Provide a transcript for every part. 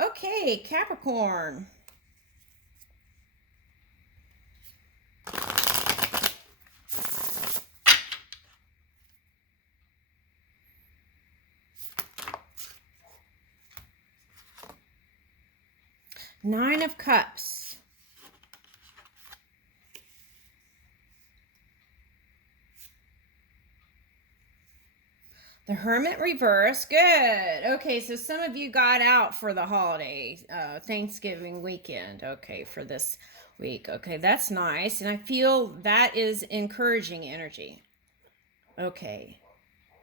Okay, Capricorn. Nine of Cups. The Hermit reverse. Good. Okay, so some of you got out for the holiday, Thanksgiving weekend. Okay, for this week. Okay, that's nice. And I feel that is encouraging energy. Okay,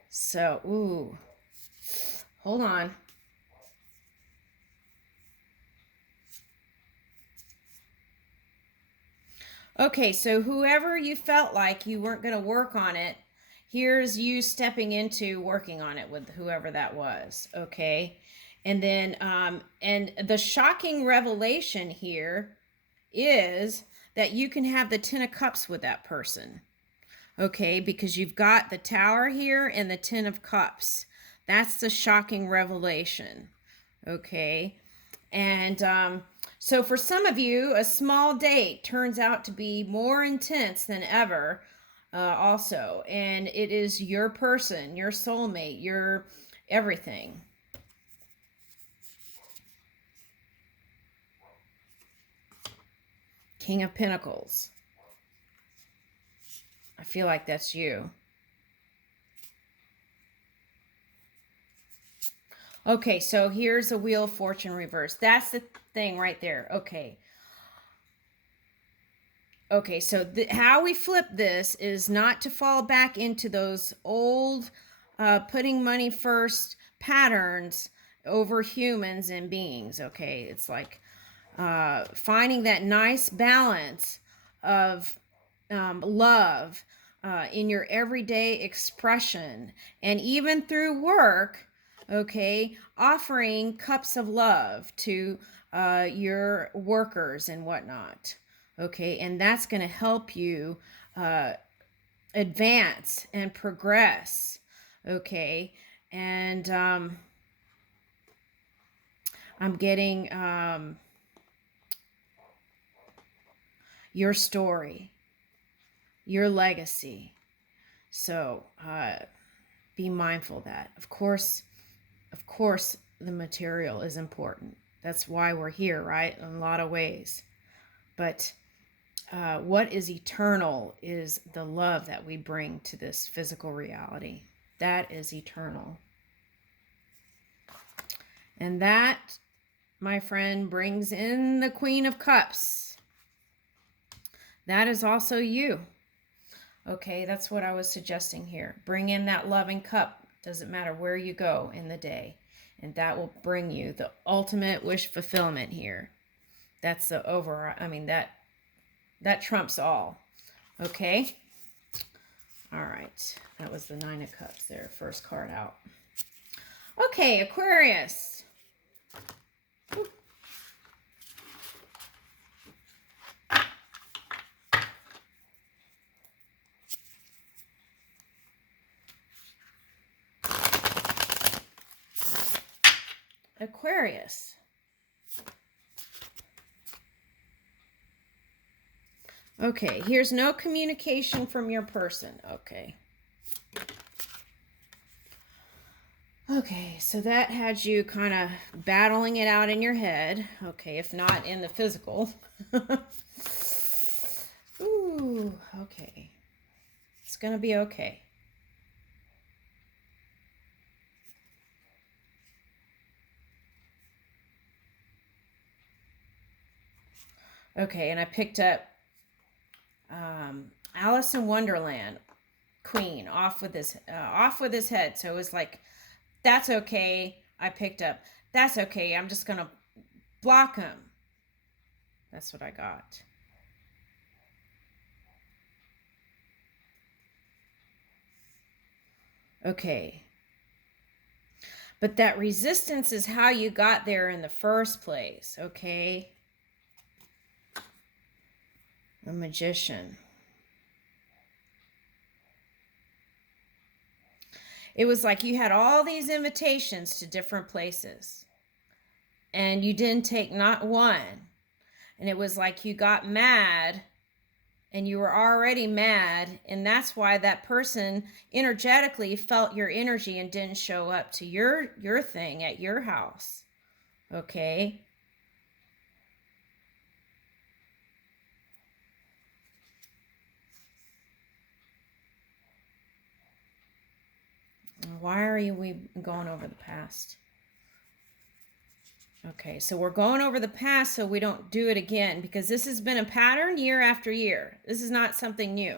so, ooh, hold on. Okay, so whoever you felt like you weren't going to work on it, here's you stepping into working on it with whoever that was. Okay, and then and the shocking revelation here is that you can have the 10 of Cups with that person. Okay, because you've got the Tower here and the 10 of Cups. That's the shocking revelation. Okay, and so for some of you, a small date turns out to be more intense than ever, also. And it is your person, your soulmate, your everything. King of Pentacles. I feel like that's you. Okay, so here's a Wheel of Fortune reverse. That's the thing right there. Okay. Okay, so how we flip this is not to fall back into those old putting money first patterns over humans and beings. Okay, it's like finding that nice balance of love in your everyday expression and even through work. Okay, offering cups of love to your workers and whatnot. Okay, and that's going to help you advance and progress. Okay, and I'm getting your story, your legacy. So be mindful of that. Of course, the material is important. That's why we're here, right? In a lot of ways. But what is eternal is the love that we bring to this physical reality. That is eternal. And that, my friend, brings in the Queen of Cups. That is also you. Okay, that's what I was suggesting here. Bring in that loving cup. Doesn't matter where you go in the day. And that will bring you the ultimate wish fulfillment here. That's the that trumps all. Okay? All right. That was the 9 of Cups there. First card out. Okay, Aquarius. Ooh. Aquarius. Okay, here's no communication from your person. Okay. Okay, so that had you kind of battling it out in your head. Okay, if not in the physical. Ooh, okay. It's going to be okay. Okay, and I picked up Alice in Wonderland, Queen, off with his head. So it was like, that's okay. I picked up, that's okay. I'm just gonna block him. That's what I got. Okay. But that resistance is how you got there in the first place, okay? A Magician. It was like you had all these invitations to different places. and you didn't take not one. And it was like you got mad, and you were already mad, and that's why that person energetically felt your energy and didn't show up to your thing at your house. Okay? Why are we going over the past? Okay, so we're going over the past so we don't do it again, because this has been a pattern year after year. This is not something new.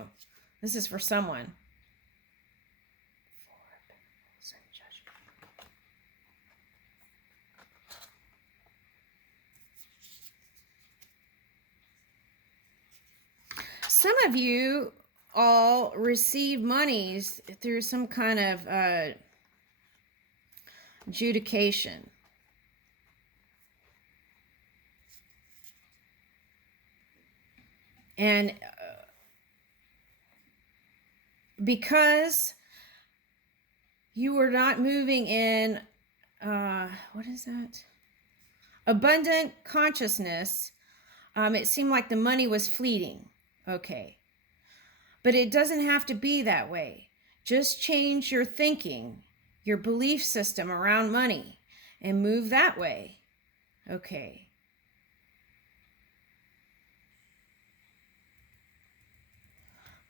This is for someone. Some of you all receive monies through some kind of adjudication. And because you were not moving in, what is that? Abundant consciousness, it seemed like the money was fleeting. Okay. But it doesn't have to be that way. Just change your thinking, your belief system around money, and move that way. Okay.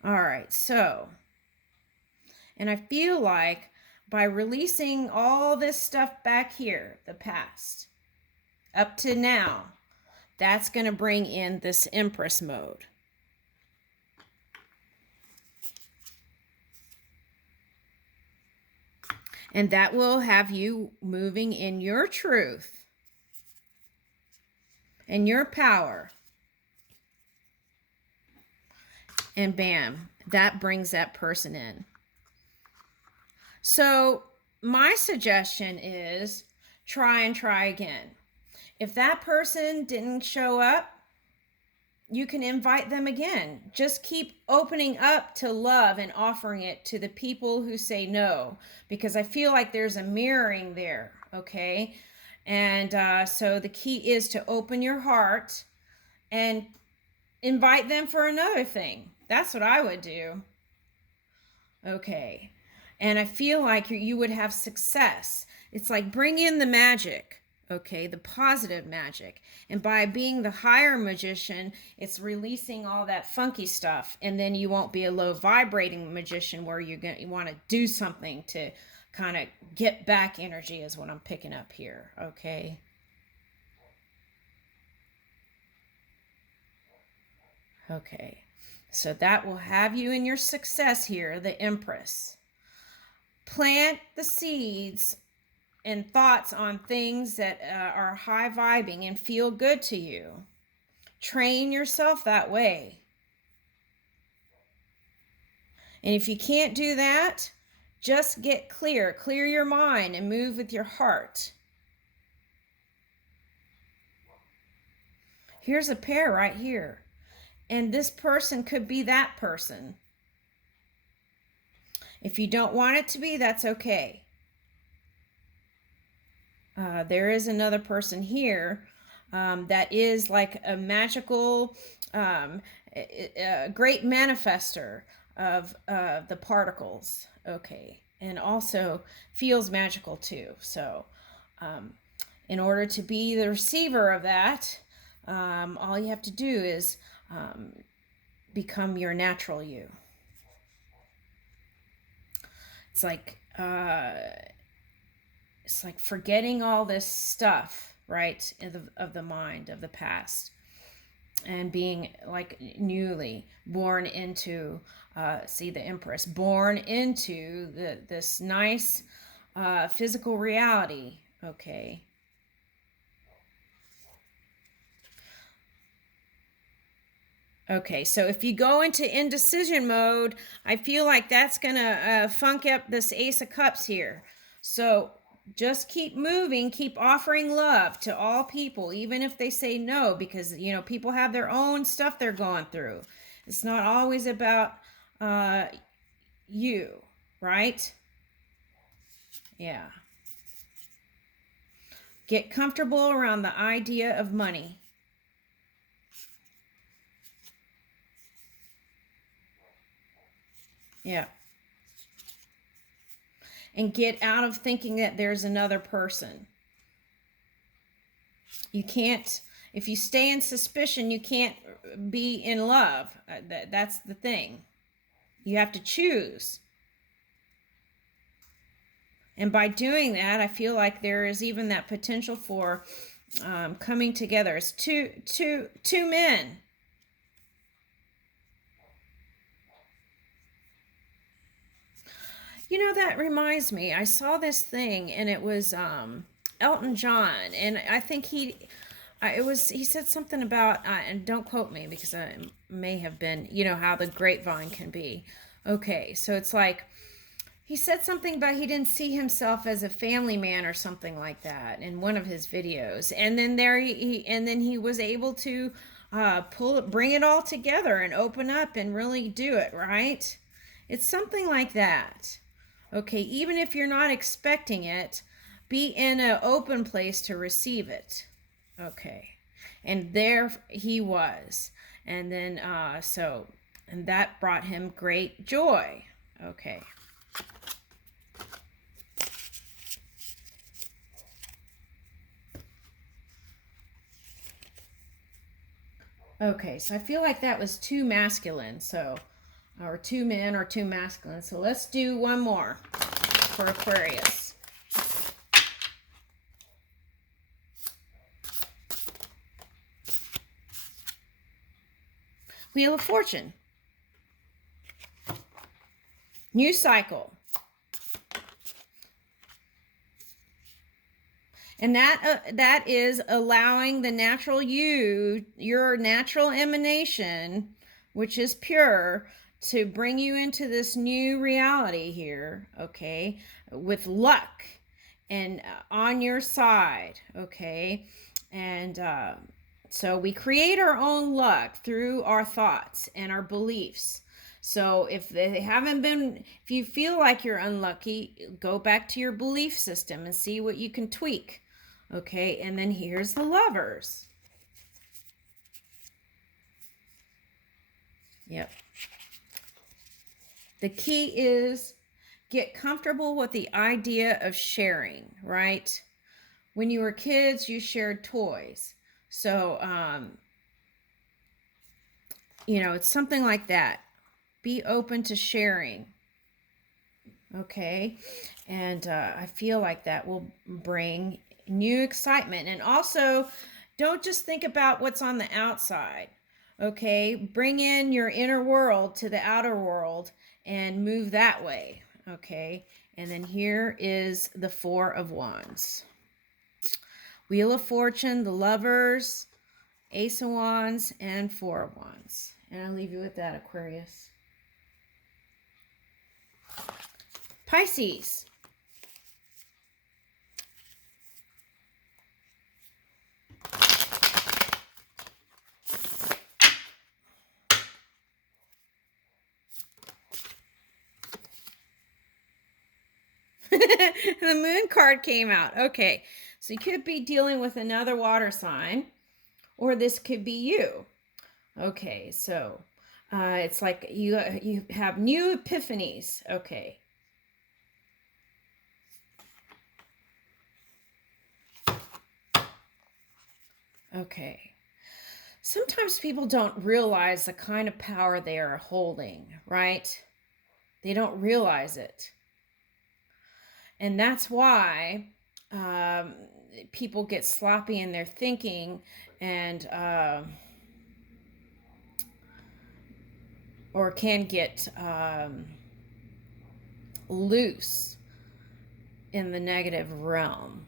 All right, so, and I feel like by releasing all this stuff back here, the past, up to now, that's going to bring in this Empress mode. And that will have you moving in your truth and your power. And bam, that brings that person in. So my suggestion is try and try again. If that person didn't show up, you can invite them again. Just keep opening up to love and offering it to the people who say no, because I feel like there's a mirroring there, okay? And so the key is to open your heart and invite them for another thing. That's what I would do. Okay. And I feel like you would have success. It's like bring in the magic. Okay, the positive magic. And by being the higher magician, it's releasing all that funky stuff. And then you won't be a low vibrating magician where you want to do something to kind of get back energy, is what I'm picking up here. Okay. Okay. So that will have you in your success here, the Empress. Plant the seeds and thoughts on things that are high vibing and feel good to you. Train yourself that way. And if you can't do that, just get clear. Clear your mind and move with your heart. Here's a pair right here. And this person could be that person. If you don't want it to be, that's okay. There is another person here that is like a magical, great manifester of the particles. Okay. And also feels magical too. So in order to be the receiver of that, all you have to do is become your natural you. It's like forgetting all this stuff, right, of the mind, of the past, and being like newly born into, see the Empress, born into this nice physical reality, okay? Okay, so if you go into indecision mode, I feel like that's going to funk up this Ace of Cups here. So just keep moving, keep offering love to all people, even if they say no, because, you know, people have their own stuff they're going through. It's not always about you, right? Yeah. Get comfortable around the idea of money. Yeah. And get out of thinking that there's another person. You can't, if you stay in suspicion, you can't be in love. That's the thing. You have to choose. And by doing that, I feel like there is even that potential for coming together as two men. You know, that reminds me, I saw this thing, and it was Elton John, and I think he said something about, and don't quote me because I may have been, you know, how the grapevine can be. Okay, so it's like, he said something about he didn't see himself as a family man or something like that in one of his videos, and then he was able to bring it all together and open up and really do it, right? It's something like that. Okay, even if you're not expecting it, be in an open place to receive it. Okay, and there he was, and then and that brought him great joy. Okay. Okay, so I feel like that was too masculine, so, or two men or too masculine. So let's do one more for Aquarius. Wheel of Fortune. New cycle. And that is allowing the natural you, your natural emanation, which is pure, to bring you into this new reality here, okay, with luck and on your side, okay. And so we create our own luck through our thoughts and our beliefs. So if you feel like you're unlucky, go back to your belief system and see what you can tweak. Okay, and then here's the Lovers. Yep. The key is get comfortable with the idea of sharing, right? When you were kids, you shared toys. So, you know, it's something like that. Be open to sharing. Okay, and I feel like that will bring new excitement. And also, don't just think about what's on the outside. Okay, bring in your inner world to the outer world and move that way. Okay, and then here is the Four of Wands. Wheel of Fortune, the Lovers, Ace of Wands, and Four of Wands. And I'll leave you with that, Aquarius. Pisces. The Moon card came out. Okay, so you could be dealing with another water sign, or this could be you. Okay, so it's like you have new epiphanies. Okay. Okay. Sometimes people don't realize the kind of power they are holding, right? They don't realize it. And that's why people get sloppy in their thinking and or can get loose in the negative realm.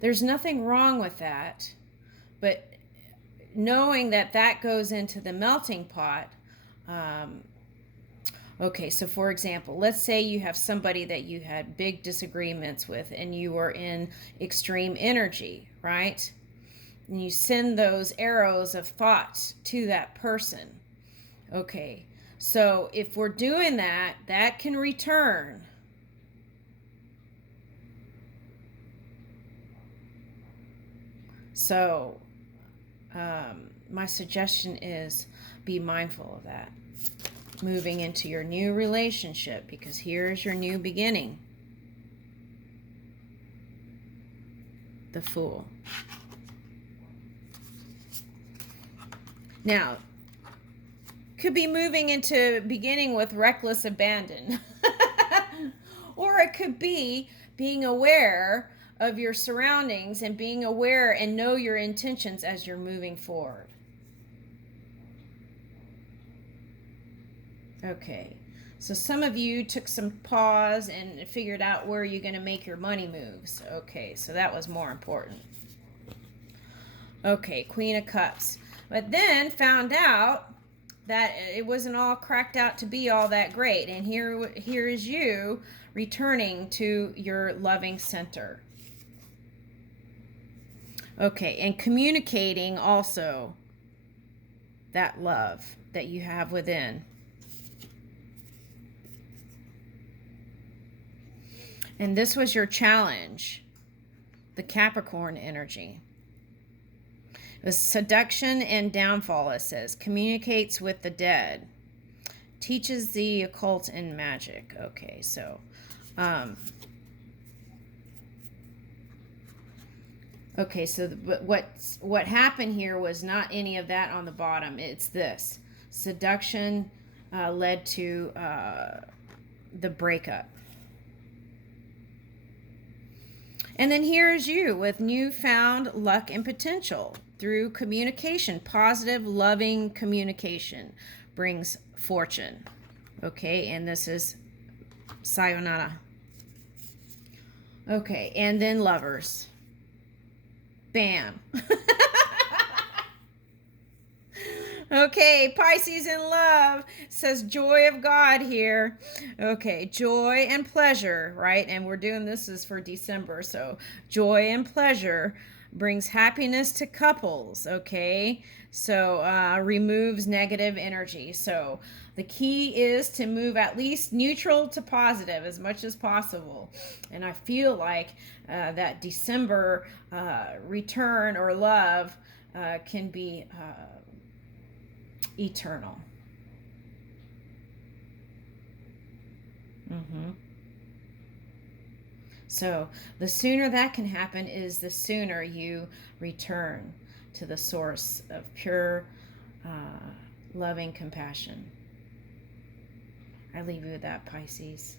There's nothing wrong with that, but knowing that that goes into the melting pot. Okay, so for example, let's say you have somebody that you had big disagreements with and you were in extreme energy, right? And you send those arrows of thought to that person. Okay, so if we're doing that, that can return. So my suggestion is be mindful of that. Moving into your new relationship, because here's your new beginning. The Fool. Now, could be moving into beginning with reckless abandon. Or it could be being aware of your surroundings and being aware and know your intentions as you're moving forward. Okay, so some of you took some pause and figured out where you're going to make your money moves. Okay, so that was more important. Okay, Queen of Cups. But then found out that it wasn't all cracked out to be all that great. And here is you returning to your loving center. Okay, and communicating also that love that you have within. And this was your challenge, the Capricorn energy. It was seduction and downfall, it says. Communicates with the dead. Teaches the occult and magic. Okay, so okay, so what happened here was not any of that on the bottom. It's this. Seduction led to the breakup. And then here's you with newfound luck and potential through communication. Positive, loving communication brings fortune. Okay, and this is sayonara. Okay, and then Lovers. Bam. Okay, Pisces in love says joy of God here. Okay, joy and pleasure, right? And we're doing this is for December. So joy and pleasure brings happiness to couples, okay? So removes negative energy. So the key is to move at least neutral to positive as much as possible. And I feel like that December return or love can be eternal. So the sooner that can happen is the sooner you return to the source of pure, loving compassion. I leave you with that, Pisces.